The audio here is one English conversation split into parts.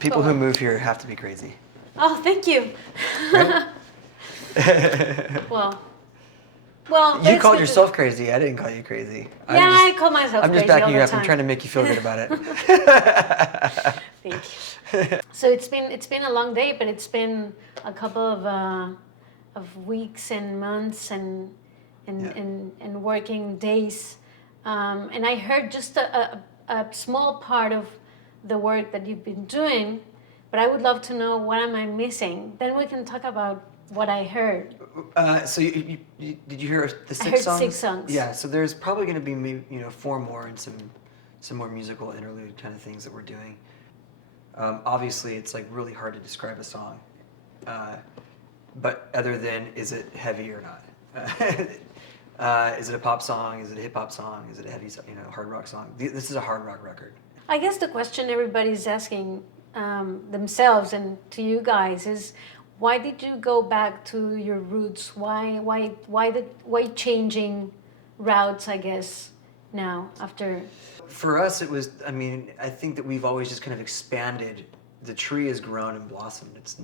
People who move here have to be crazy. Oh, thank you. Right? Well, You called yourself crazy. I didn't call you crazy. I call myself I'm crazy just backing all you the up. time. I'm trying to make you feel good about it. Thank you. So it's been a long day, but it's been a couple of weeks and months and working days. And I heard just a small part of the work that you've been doing, but I would love to know what am I missing. Then we can talk about what I heard. So did you hear the 6 I heard songs? 6 songs. Yeah. So there's probably going to be maybe 4 more and some more musical interlude kind of things that we're doing. Obviously, it's like really hard to describe a song, but other than is it heavy or not? Is it a pop song? Is it a hip hop song? Is it a heavy, hard rock song? This is a hard rock record. I guess the question everybody's asking themselves and to you guys is, why did you go back to your roots? Why changing routes? I guess now after. For us, it was. I mean, I think that we've always just kind of expanded. The tree has grown and blossomed. It's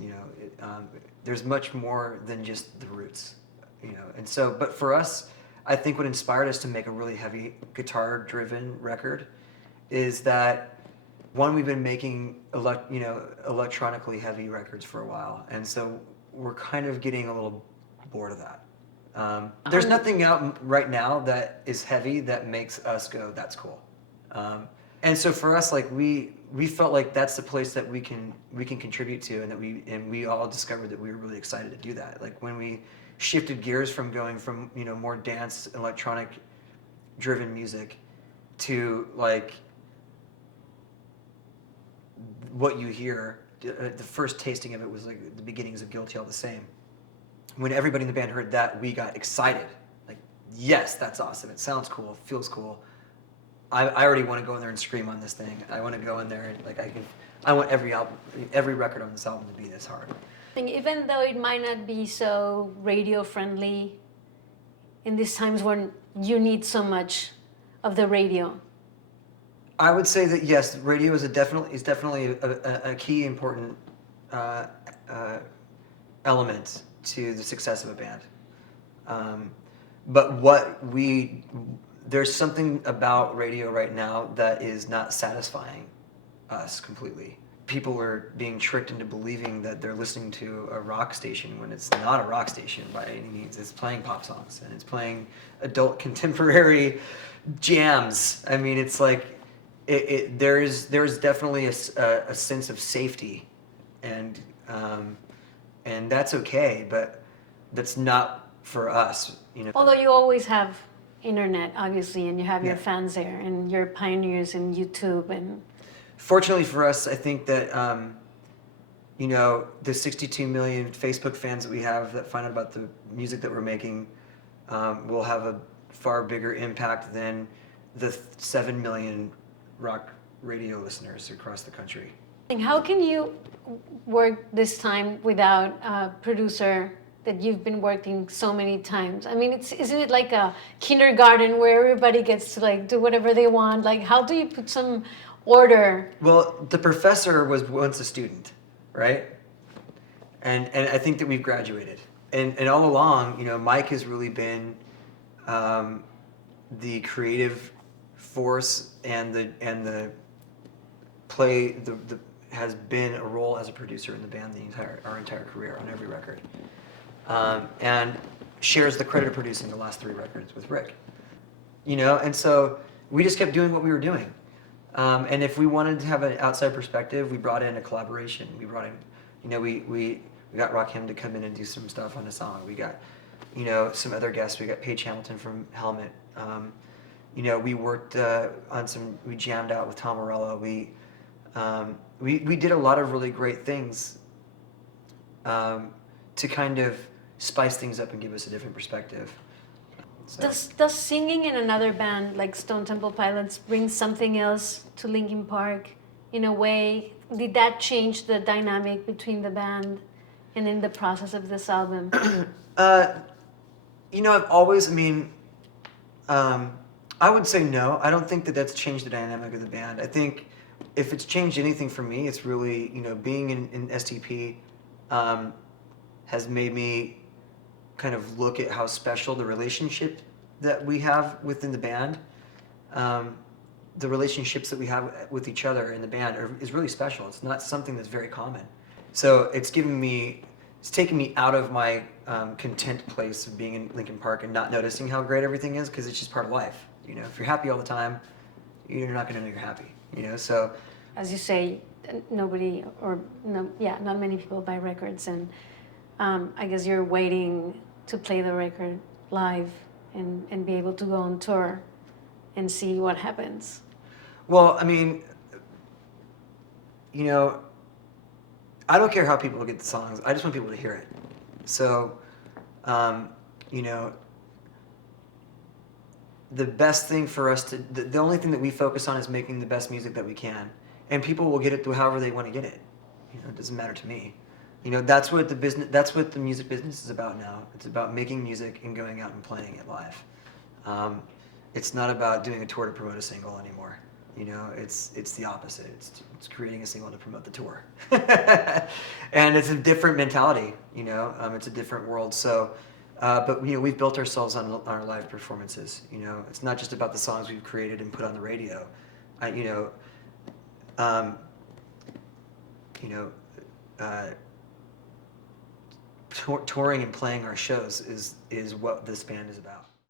there's much more than just the roots, And so, but for us, I think what inspired us to make a really heavy guitar-driven record is that. One, we've been making electronically heavy records for a while, and so we're kind of getting a little bored of that. There's nothing out right now that is heavy that makes us go, that's cool. And so for us, like we felt like that's the place that we can contribute to, and we all discovered that we were really excited to do that. Like when we shifted gears from going from more dance electronic driven music to like what you hear, the first tasting of it was like the beginnings of Guilty All the Same. When everybody in the band heard that, we got excited. Like, yes, that's awesome. It sounds cool. It feels cool. I already want to go in there and scream on this thing. I want to go in there and I want every record on this album to be this hard. And even though it might not be so radio friendly in these times when you need so much of the radio. I would say that yes, radio is definitely a key important element to the success of a band. But there's something about radio right now that is not satisfying us completely. People are being tricked into believing that they're listening to a rock station when it's not a rock station by any means. It's playing pop songs and it's playing adult contemporary jams. I mean, it's like. There's definitely a sense of safety, and that's okay, but that's not for us, Although you always have internet, obviously, and you have your fans there, and you're pioneers in YouTube, and. Fortunately for us, I think that the 62 million Facebook fans that we have that find out about the music that we're making will have a far bigger impact than the 7 million. Rock radio listeners across the country. How can you work this time without a producer that you've been working so many times? I mean, isn't it like a kindergarten where everybody gets to like do whatever they want? Like, how do you put some order? Well, the professor was once a student, right? And I think that we've graduated. And all along, Mike has really been the creative force and the play has been a role as a producer in the band our entire career on every record, and shares the credit of producing the last 3 records with Rick. And so we just kept doing what we were doing, and if we wanted to have an outside perspective, we brought in a collaboration. We brought in, we got Rakim to come in and do some stuff on a song. We got some other guests. We got Paige Hamilton from Helmet. We worked on we jammed out with Tom Morello. We did a lot of really great things to kind of spice things up and give us a different perspective. So. Does singing in another band like Stone Temple Pilots bring something else to Linkin Park in a way? Did that change the dynamic between the band and in the process of this album? I've always, I would say no. I don't think that that's changed the dynamic of the band. I think if it's changed anything for me, it's really, you know, being in STP has made me kind of look at how special the relationship that we have within the band, the relationships that we have with each other in the band is really special. It's not something that's very common. So it's taken me out of my content place of being in Linkin Park and not noticing how great everything is, because it's just part of life. You know, if you're happy all the time, you're not going to know you're happy. You know, so as you say, nobody or no, yeah, not many people buy records, and I guess you're waiting to play the record live and be able to go on tour and see what happens. Well, I mean, you know, I don't care how people get the songs. I just want people to hear it. So, you know, the best thing for us to, the only thing that we focus on is making the best music that we can. And people will get it through however they want to get it. You know, it doesn't matter to me. You know, that's what the music business is about now. It's about making music and going out and playing it live. It's not about doing a tour to promote a single anymore. You know, it's the opposite. It's creating a single to promote the tour. And it's a different mentality, you know, it's a different world. So, but, you know, we've built ourselves on our live performances. You know, it's not just about the songs we've created and put on the radio. Touring and playing our shows is what this band is about.